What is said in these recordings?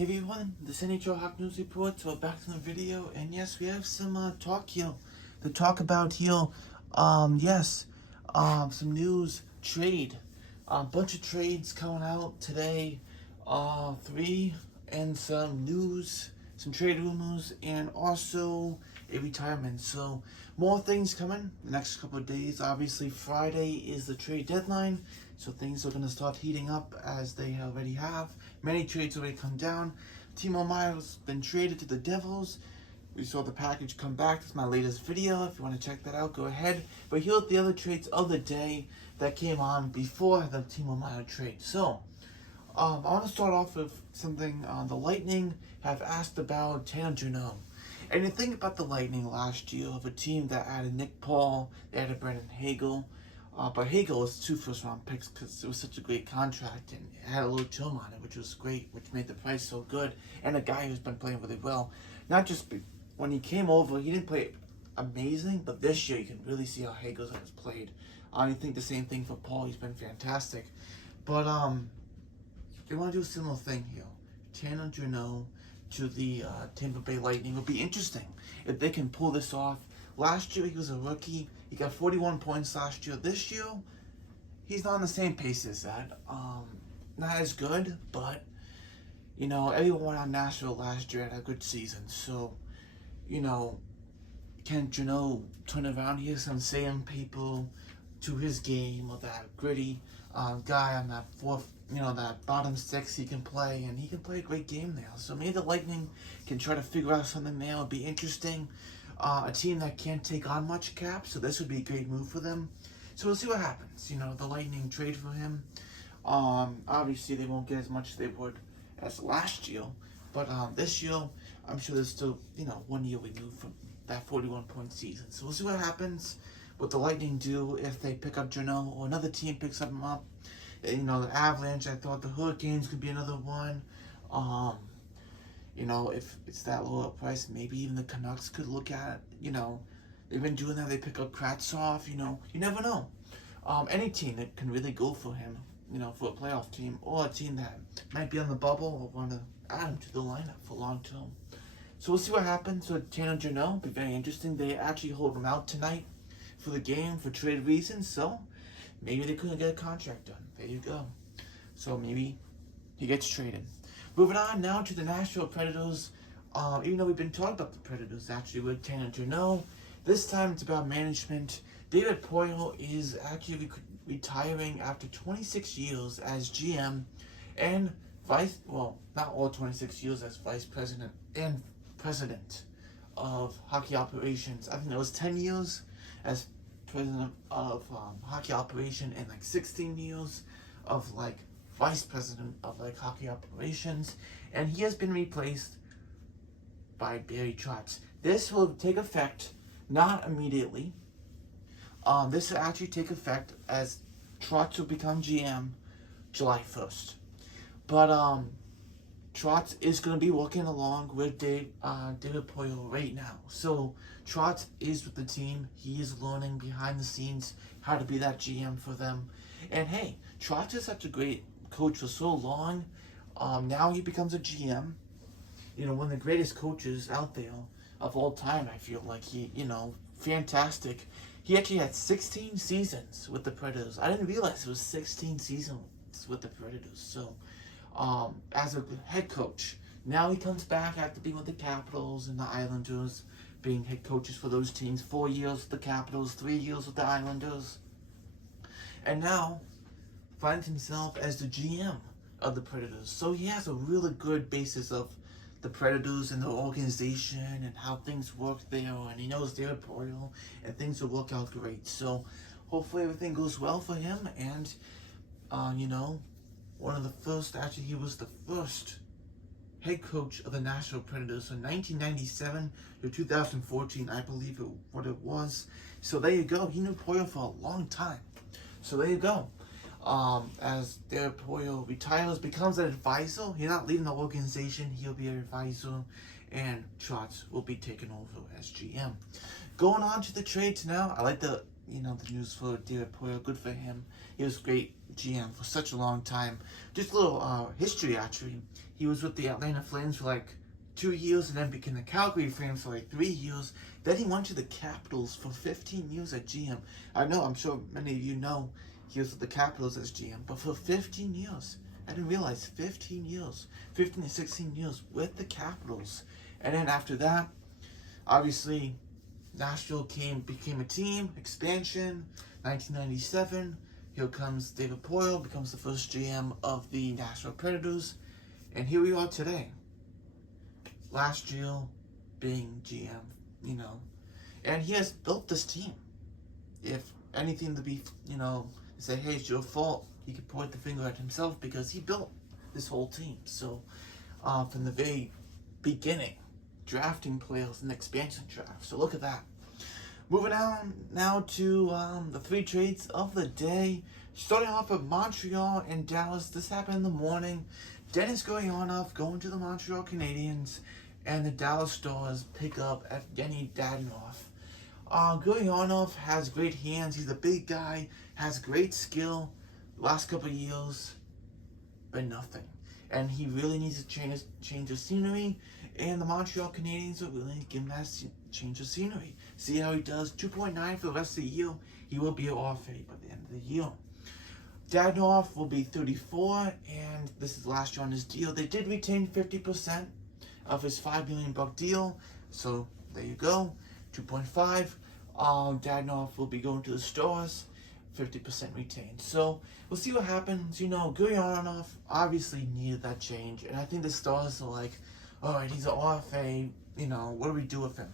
Hey everyone, this NHL Hockey News Report. So we're back to the video, and yes, we have some talk here to talk about here. Some news, trade, bunch of trades coming out today. Three, and some news, some trade rumors, and also a retirement. So more things coming the next couple of days. Obviously, Friday is the trade deadline, so things are going to start heating up as they already have. Many trades already come down. Timo Meier's been traded to the Devils. We saw the package come back. It's my latest video. If you want to check that out, go ahead. But here are the other trades of the day that came on before the Timo Meier trade. So, I want to start off with something the Lightning have asked about Tanner Jeannot. And you think about the Lightning last year of a team that added Nick Paul, they added Brendan Hagel. But Hagel was 2 first-round picks because it was such a great contract and it had a little term on it, which was great, which made the price so good. And a guy who's been playing really well. Not just when he came over, he didn't play amazing, but this year you can really see how Hagel has played. I think the same thing for Paul. He's been fantastic. But they want to do a similar thing here. Tanner Jeannot to the Tampa Bay Lightning would be interesting if they can pull this off. Last year he was a rookie. He got 41 points last year. This year, he's not on the same pace as that. Not as good, but you know, everyone on Nashville last year had a good season. So, you know, can Jeannot turn around here some saying people to his game, or that gritty guy on that fourth, that bottom six he can play, and he can play a great game there. So maybe the Lightning can try to figure out something there. It'll be interesting. A team that can't take on much cap, so this would be a great move for them. So we'll see what happens. The Lightning trade for him. Obviously they won't get as much as they would as last year, but this year I'm sure there's still 1 year removed from that 41-point season. So we'll see what happens. What the Lightning do if they pick up Jeannot or another team picks him up. The Avalanche. I thought the Hurricanes could be another one. If it's that lower price, maybe even the Canucks could look at it. They've been doing that. They pick up Kravtsov. You never know. Any team that can really go for him, for a playoff team, or a team that might be on the bubble or want to add him to the lineup for long term. So we'll see what happens with Tanner Jeannot. It'll be very interesting. They actually hold him out tonight for the game for trade reasons. So maybe they couldn't get a contract done. There you go. So maybe he gets traded. Moving on now to the Nashville Predators. Even though we've been talking about the Predators actually with Tanner Jeannot, this time it's about management. David Poile is actually retiring after 26 years as GM and not all 26 years as vice president and president of hockey operations. I think it was 10 years as president of hockey operation and 16 years of vice president of hockey operations, and he has been replaced by Barry Trotz. This will take effect not immediately. This will actually take effect as Trotz will become GM July 1st. But Trotz is going to be working along with David Poile right now. So Trotz is with the team. He is learning behind the scenes how to be that GM for them. And hey, Trotz is such a great coach for so long. Now he becomes a GM. One of the greatest coaches out there of all time. I feel like he, fantastic. He actually had 16 seasons with the Predators. I didn't realize it was 16 seasons with the Predators. So, as a head coach, now he comes back after being with the Capitals and the Islanders, being head coaches for those teams. 4 years with the Capitals, 3 years with the Islanders, and now finds himself as the GM of the Predators. So he has a really good basis of the Predators and the organization and how things work there, and he knows David Poile, and things will work out great. So hopefully everything goes well for him. And one of the first, actually he was the first head coach of the Nashville Predators from 1997 to 2014, I believe what it was. So there you go. He knew Poile for a long time. So there you go. As David Poile retires, becomes an advisor. He's not leaving the organization. He'll be an advisor, and Trotz will be taken over as GM. Going on to the trades now. I like the news for David Poile. Good for him. He was great GM for such a long time. Just a little history, actually. He was with the Atlanta Flames for like 2 years and then became the Calgary Flames for like 3 years. Then he went to the Capitals for 15 years at GM. I know, I'm sure many of you know he was with the Capitals as GM, but for 15 years. I didn't realize 15 years, 15 to 16 years with the Capitals. And then after that, obviously, Nashville became a team, expansion, 1997. Here comes David Poile, becomes the first GM of the Nashville Predators. And here we are today. Last year, being GM, you know. And he has built this team. If anything to be, you know, say, hey, it's your fault, he could point the finger at himself because he built this whole team. So, from the very beginning, drafting players in the expansion draft. So look at that. Moving on now to the 3 trades of the day. Starting off with Montreal and Dallas. This happened in the morning. Denis Gurianov going to the Montreal Canadiens, and the Dallas Stars pick up Evgeny Dadonov. Gurianov has great hands. He's a big guy, has great skill. Last couple of years, but nothing. And he really needs to change of scenery. And the Montreal Canadiens are willing to give him that change of scenery. See how he does. 2.9 for the rest of the year. He will be an RFA by the end of the year. Dadonov will be 34, and this is last year on his deal. They did retain 50% of his $5 million deal, so there you go. 2.5. Dadonov will be going to the Stars. 50% retained. So we'll see what happens. You know, Gurianov obviously needed that change, and I think the Stars are like, all right, he's an RFA. You know, what do we do with him?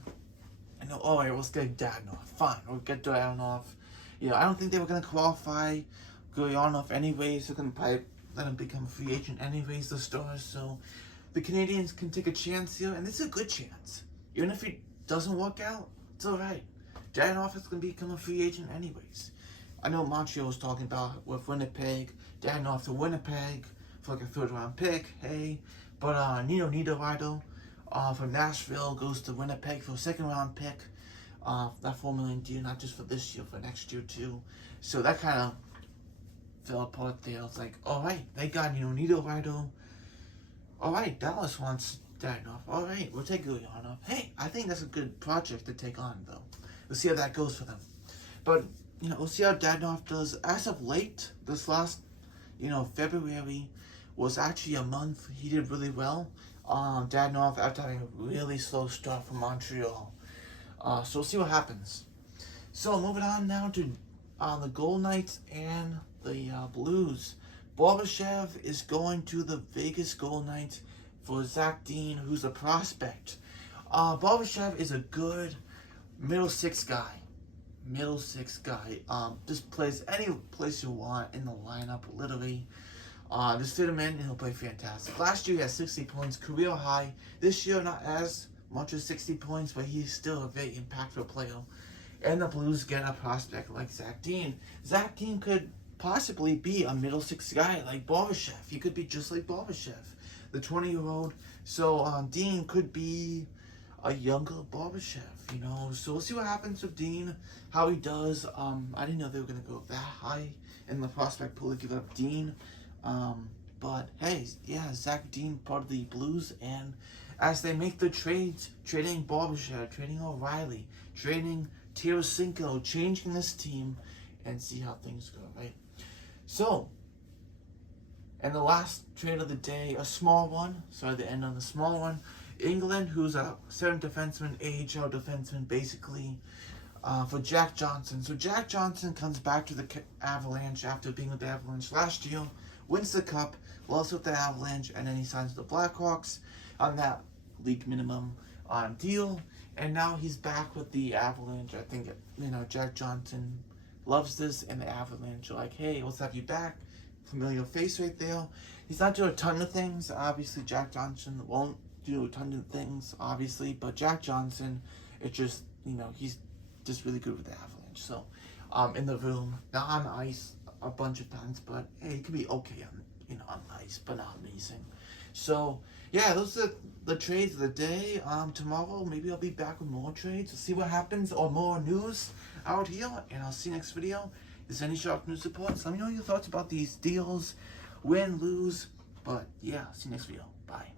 I know, all right, let's get Dadonov. Fine, we'll get Dadonov. You know, I don't think they were gonna qualify Gurianov anyways. They're gonna probably let him become a free agent anyways. The Stars, so the Canadiens can take a chance here, and this is a good chance. Even if it doesn't work out, it's all right. Dadonov is gonna become a free agent anyways. I know Montreal was talking about with Winnipeg, Dadonov to Winnipeg for like a 3rd round pick, hey. But Nino Niederreiter from Nashville goes to Winnipeg for a 2nd round pick. That $4 million deal, not just for this year, for next year too. So that kind of fell apart there. It's like, all right, they got Niederreiter. All right, Dallas wants Dadonov. All right, we'll take Gurianov. Hey, I think that's a good project to take on, though. We'll see how that goes for them. But you know, we'll see how Dadonov does. As of late, this last, you know, February was actually a month he did really well. Dadonov, after having a really slow start from Montreal. So we'll see what happens. So moving on now to the Golden Knights and the Blues. Barbashev is going to the Vegas Golden Knights for Zach Dean, who's a prospect. Barbashev is a good middle 6 guy. Just plays any place you want in the lineup, literally. Just fit him in and he'll play fantastic. Last year he had 60 points, career high. This year not as much as 60 points, but he's still a very impactful player. And the Blues get a prospect like Zach Dean. Zach Dean could possibly be a middle 6 guy like Barbashev. He could be just like Barbashev, the 20-year-old. So Dean could be a younger Barbashev, you know. So we'll see what happens with Dean, how he does. I didn't know they were going to go that high in the prospect pool to give up Dean. But hey, yeah, Zach Dean, part of the Blues, and as they make the trades, trading Barbashev, trading O'Reilly, trading Tarasenko, changing this team, and see how things go, right? So, and the last trade of the day, a small one, sorry to end on the small one, England, who's a 7th defenseman, AHL defenseman, basically, for Jack Johnson. So Jack Johnson comes back to the Avalanche after being with the Avalanche last year, wins the Cup, lost with the Avalanche, and then he signs with the Blackhawks on that league minimum deal. And now he's back with the Avalanche. I think, you know, Jack Johnson loves this, and the Avalanche are like, hey, let's have you back. Familiar face right there. He's not doing a ton of things. Obviously, Jack Johnson won't do a ton of things, obviously. But Jack Johnson, it's just, you know, he's just really good with the Avalanche. So, in the room, not on ice a bunch of times, but hey, he could be okay on, you know, on ice, but not amazing. So, yeah, those are the trades of the day. Tomorrow, maybe I'll be back with more trades. We'll see what happens, or more news out here, and I'll see you next video. Is any Shark News support? So let me know your thoughts about these deals. Win, lose. But yeah, see you next video. Bye.